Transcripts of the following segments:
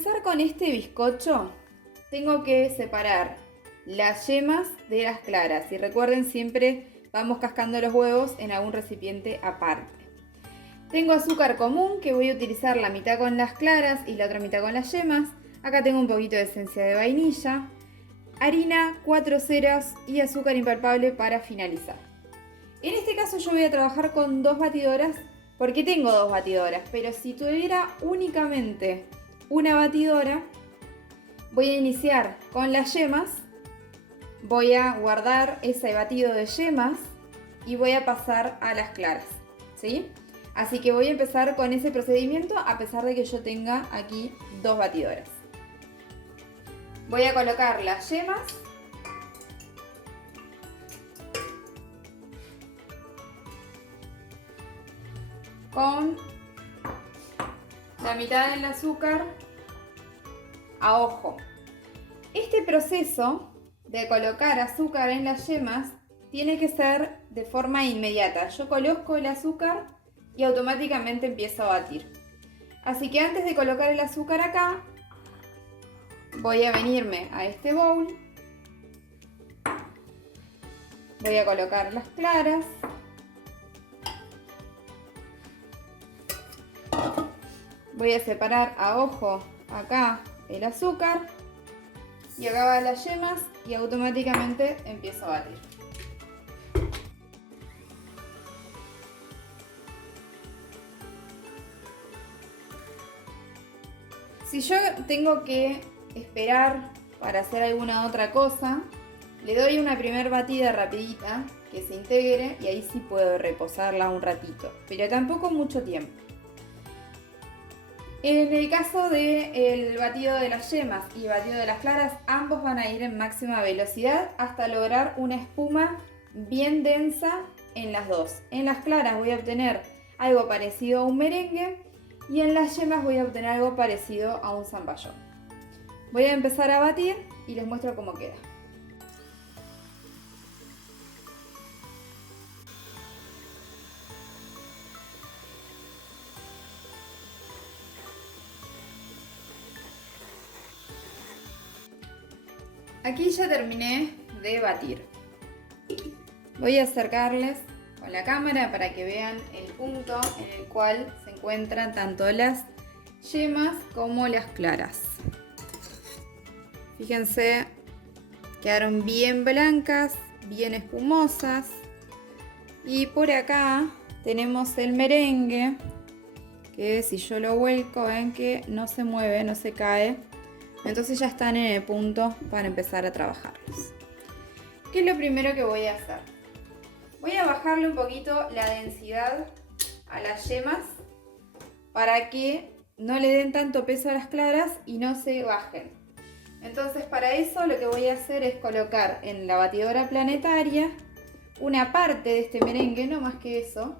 comenzar con este bizcocho, tengo que separar las yemas de las claras. Y recuerden, siempre vamos cascando los huevos en algún recipiente aparte. Tengo azúcar común, que voy a utilizar la mitad con las claras y la otra mitad con las yemas. Acá tengo un poquito de esencia de vainilla, harina, 4 ceras y azúcar impalpable para finalizar. En este caso yo voy a trabajar con 2 batidoras porque tengo 2 batidoras, pero si tuviera únicamente una batidora, voy a iniciar con las yemas, voy a guardar ese batido de yemas y voy a pasar a las claras, ¿sí? Así que voy a empezar con ese procedimiento a pesar de que yo tenga aquí 2 batidoras. Voy a colocar las yemas. Con la mitad del azúcar a ojo. Este proceso de colocar azúcar en las yemas tiene que ser de forma inmediata. Yo coloco el azúcar y automáticamente empiezo a batir. Así que antes de colocar el azúcar acá, voy a venirme a este bowl. Voy a colocar las claras. Voy a separar a ojo acá el azúcar y acá van las yemas y automáticamente empiezo a batir. Si yo tengo que esperar para hacer alguna otra cosa, le doy una primer batida rapidita que se integre y ahí sí puedo reposarla un ratito, pero tampoco mucho tiempo. En el caso del batido de las yemas y batido de las claras, ambos van a ir en máxima velocidad hasta lograr una espuma bien densa en las dos. En las claras voy a obtener algo parecido a un merengue y en las yemas voy a obtener algo parecido a un zamballón. Voy a empezar a batir y les muestro cómo queda. Aquí ya terminé de batir. Voy a acercarles con la cámara para que vean el punto en el cual se encuentran tanto las yemas como las claras. Fíjense, quedaron bien blancas, bien espumosas. Y por acá tenemos el merengue, que si yo lo vuelco ven que no se mueve, no se cae. Entonces ya están en el punto para empezar a trabajarlos. ¿Qué es lo primero que voy a hacer? Voy a bajarle un poquito la densidad a las yemas para que no le den tanto peso a las claras y no se bajen. Entonces para eso lo que voy a hacer es colocar en la batidora planetaria una parte de este merengue, no más que eso.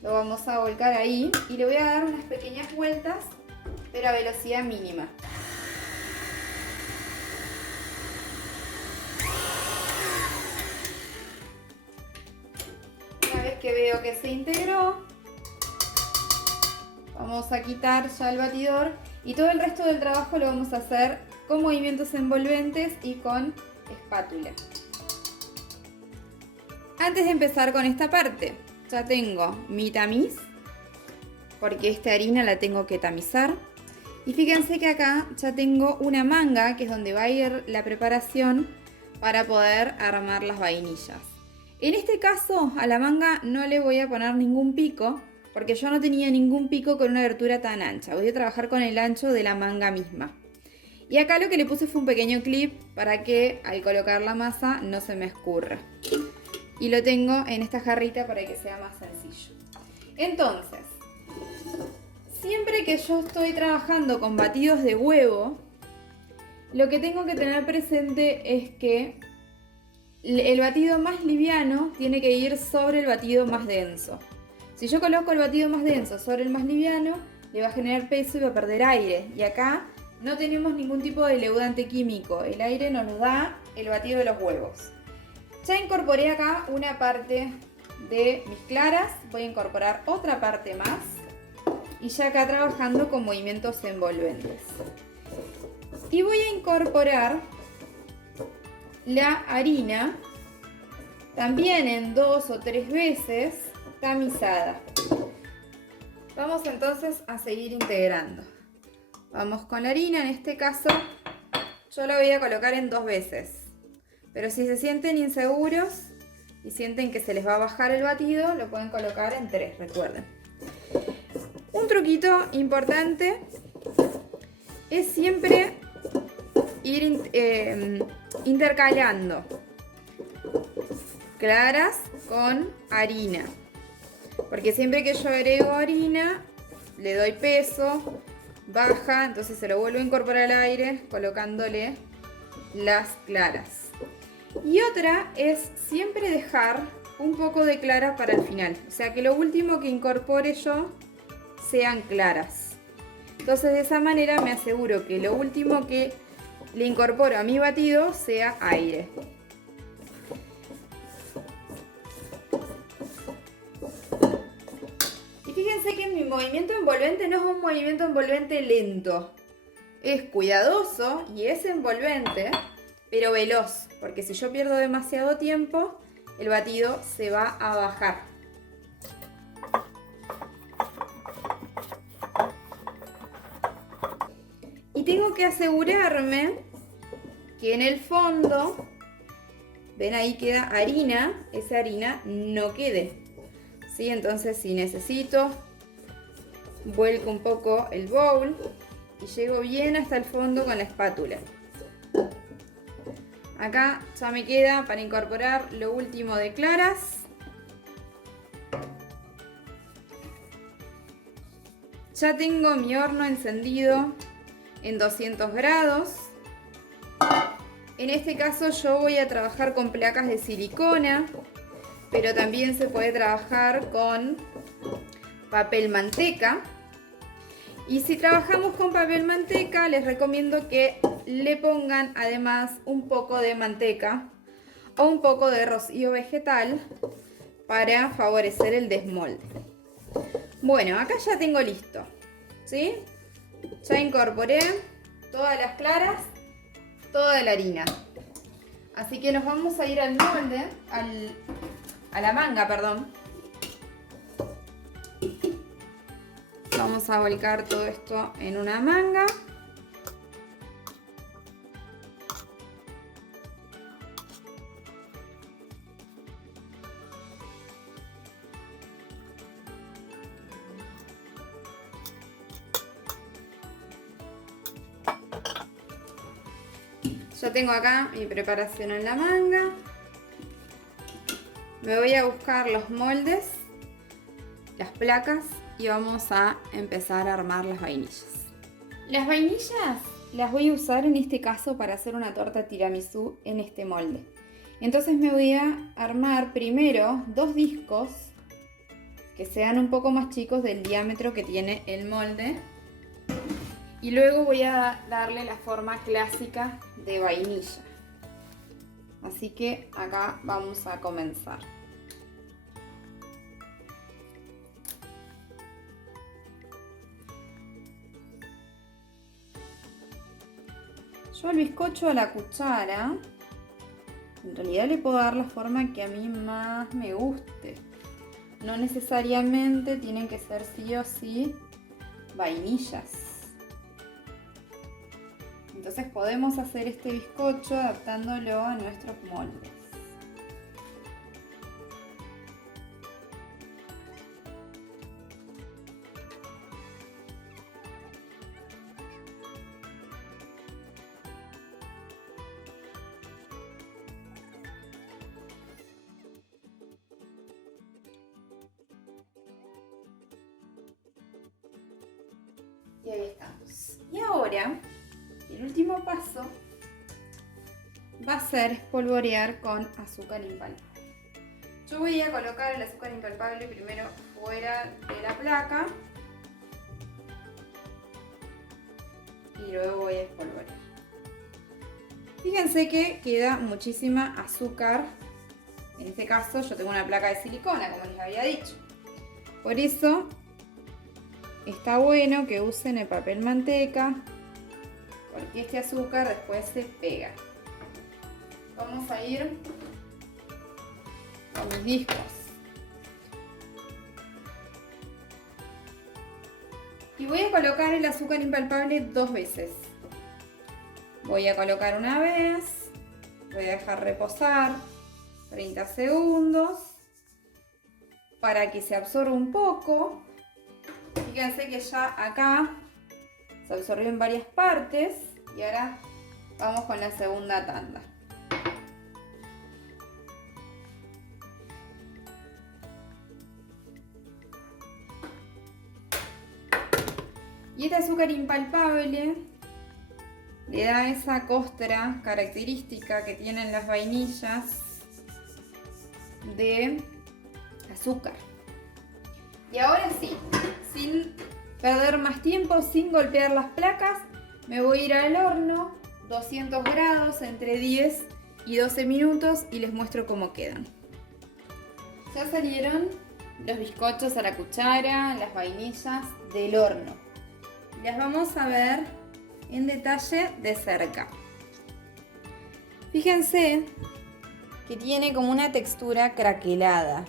Lo vamos a volcar ahí y le voy a dar unas pequeñas vueltas, pero a velocidad mínima. Que veo que se integró, vamos a quitar ya el batidor y todo el resto del trabajo lo vamos a hacer con movimientos envolventes y con espátula. Antes de empezar con esta parte, ya tengo mi tamiz, porque esta harina la tengo que tamizar. Y fíjense que acá ya tengo una manga, que es donde va a ir la preparación para poder armar las vainillas. En este caso a la manga no le voy a poner ningún pico porque yo no tenía ningún pico con una abertura tan ancha. Voy a trabajar con el ancho de la manga misma. Y acá lo que le puse fue un pequeño clip para que al colocar la masa no se me escurra. Y lo tengo en esta jarrita para que sea más sencillo. Entonces, siempre que yo estoy trabajando con batidos de huevo, lo que tengo que tener presente es que el batido más liviano tiene que ir sobre el batido más denso. Si yo coloco el batido más denso sobre el más liviano, le va a generar peso y va a perder aire. Y acá no tenemos ningún tipo de leudante químico. El aire nos lo da el batido de los huevos. Ya incorporé acá una parte de mis claras. Voy a incorporar otra parte más. y ya acá trabajando con movimientos envolventes. Y voy a incorporar la harina también en 2 o 3 veces tamizada. Vamos entonces a seguir integrando. Vamos con la harina, en este caso yo la voy a colocar en 2 veces. Pero si se sienten inseguros y sienten que se les va a bajar el batido, lo pueden colocar en 3, recuerden. Un truquito importante es siempre ir intercalando claras con harina, porque siempre que yo agrego harina le doy peso, baja, entonces se lo vuelvo a incorporar al aire colocándole las claras. Y otra es siempre dejar un poco de clara para el final, o sea que lo último que incorpore yo sean claras. Entonces de esa manera me aseguro que lo último que le incorporo a mi batido sea aire. Y fíjense que mi movimiento envolvente no es un movimiento envolvente lento. Es cuidadoso y es envolvente, pero veloz, porque si yo pierdo demasiado tiempo, el batido se va a bajar. Y tengo que asegurarme que en el fondo, ven ahí queda harina, esa harina no quede. ¿Sí? Entonces si necesito, vuelco un poco el bowl y llego bien hasta el fondo con la espátula. Acá ya me queda para incorporar lo último de claras. Ya tengo mi horno encendido en 200 grados. En este caso yo voy a trabajar con placas de silicona, pero también se puede trabajar con papel manteca. Y si trabajamos con papel manteca, les recomiendo que le pongan además un poco de manteca o un poco de rocío vegetal para favorecer el desmolde. Bueno, acá ya tengo listo, ¿sí? Ya incorporé todas las claras, toda la harina. Así que nos vamos a ir al molde, a la manga, perdón. Vamos a volcar todo esto en una manga. Ya tengo acá mi preparación en la manga. Me voy a buscar los moldes, las placas y vamos a empezar a armar las vainillas. Las vainillas las voy a usar en este caso para hacer una torta tiramisú en este molde. Entonces me voy a armar primero 2 discos que sean un poco más chicos del diámetro que tiene el molde. Y luego voy a darle la forma clásica de vainilla. Así que acá vamos a comenzar. Yo al bizcocho a la cuchara, en realidad le puedo dar la forma que a mí más me guste. No necesariamente tienen que ser sí o sí vainillas. Entonces podemos hacer este bizcocho adaptándolo a nuestros moldes. Y ahí estamos. Y ahora, el último paso va a ser espolvorear con azúcar impalpable. Yo voy a colocar el azúcar impalpable primero fuera de la placa y luego voy a espolvorear. Fíjense que queda muchísima azúcar. En este caso yo tengo una placa de silicona, como les había dicho. Por eso está bueno que usen el papel manteca porque este azúcar después se pega. Vamos a ir con mis discos. Y voy a colocar el azúcar impalpable 2 veces. Voy a colocar una vez, voy a dejar reposar 30 segundos para que se absorba un poco. Fíjense que ya acá se absorbió en varias partes y ahora vamos con la segunda tanda. Y este azúcar impalpable le da esa costra característica que tienen las vainillas de azúcar. Y ahora sí, sin perder más tiempo, sin golpear las placas, me voy a ir al horno, 200 grados, entre 10 y 12 minutos y les muestro cómo quedan. Ya salieron los bizcochos a la cuchara, las vainillas del horno. Las vamos a ver en detalle de cerca. Fíjense que tiene como una textura craquelada.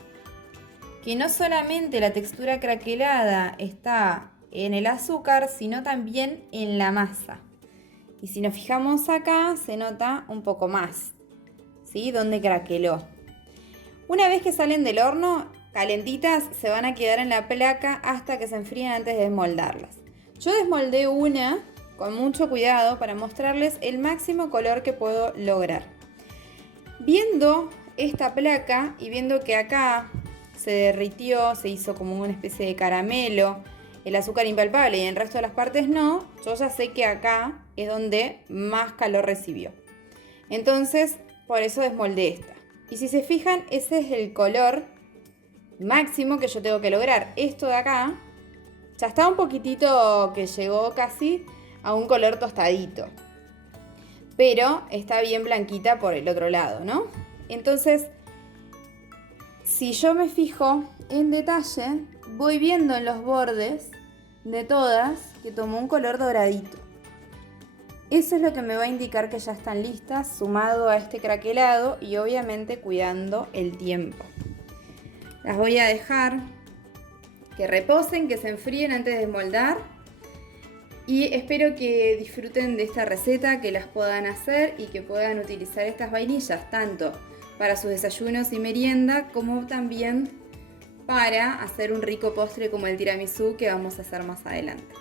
Que no solamente la textura craquelada está en el azúcar, sino también en la masa. Y si nos fijamos acá, se nota un poco más, ¿sí? Donde craqueló. Una vez que salen del horno, calentitas, se van a quedar en la placa hasta que se enfríen antes de desmoldarlas. Yo desmoldé una con mucho cuidado para mostrarles el máximo color que puedo lograr. Viendo esta placa y viendo que acá se derritió, se hizo como una especie de caramelo, el azúcar impalpable y en el resto de las partes no, yo ya sé que acá es donde más calor recibió. Entonces, por eso desmoldé esta. Y si se fijan, ese es el color máximo que yo tengo que lograr. Esto de acá ya está un poquitito que llegó casi a un color tostadito. Pero está bien blanquita por el otro lado, ¿no? Entonces, si yo me fijo en detalle, voy viendo en los bordes de todas que tomó un color doradito. Eso es lo que me va a indicar que ya están listas, sumado a este craquelado y obviamente cuidando el tiempo. Las voy a dejar que reposen, que se enfríen antes de desmoldar. Y espero que disfruten de esta receta, que las puedan hacer y que puedan utilizar estas vainillas tanto para sus desayunos y merienda como también para hacer un rico postre como el tiramisú que vamos a hacer más adelante.